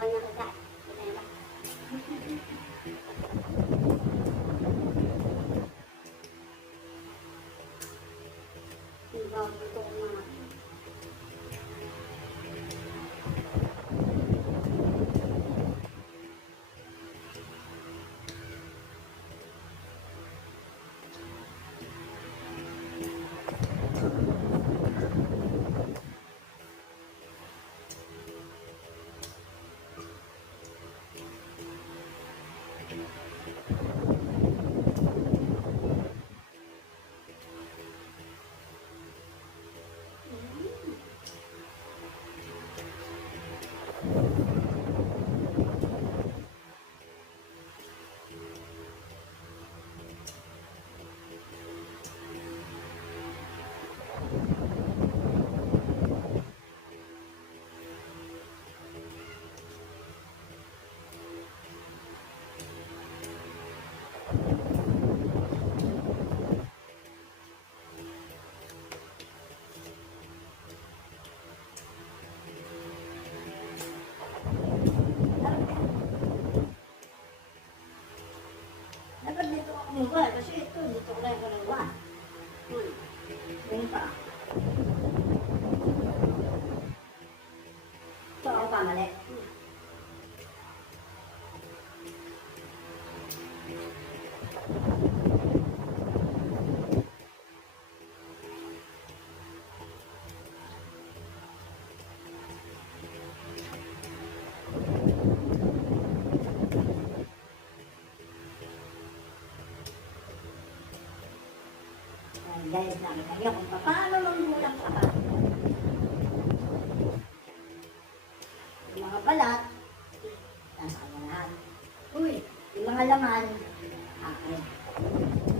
kanya kagat. Diba? Diba, ito na. Dapat dito ako mula kasi ito, dito ko lang yung kalawa. Ganyan pa. Ito ako pamali. Guys, nakita niyo kung paano manggulang sa bahay. Yung mga balat, nasa kanya lahat. Uy, yung mga laman, akin.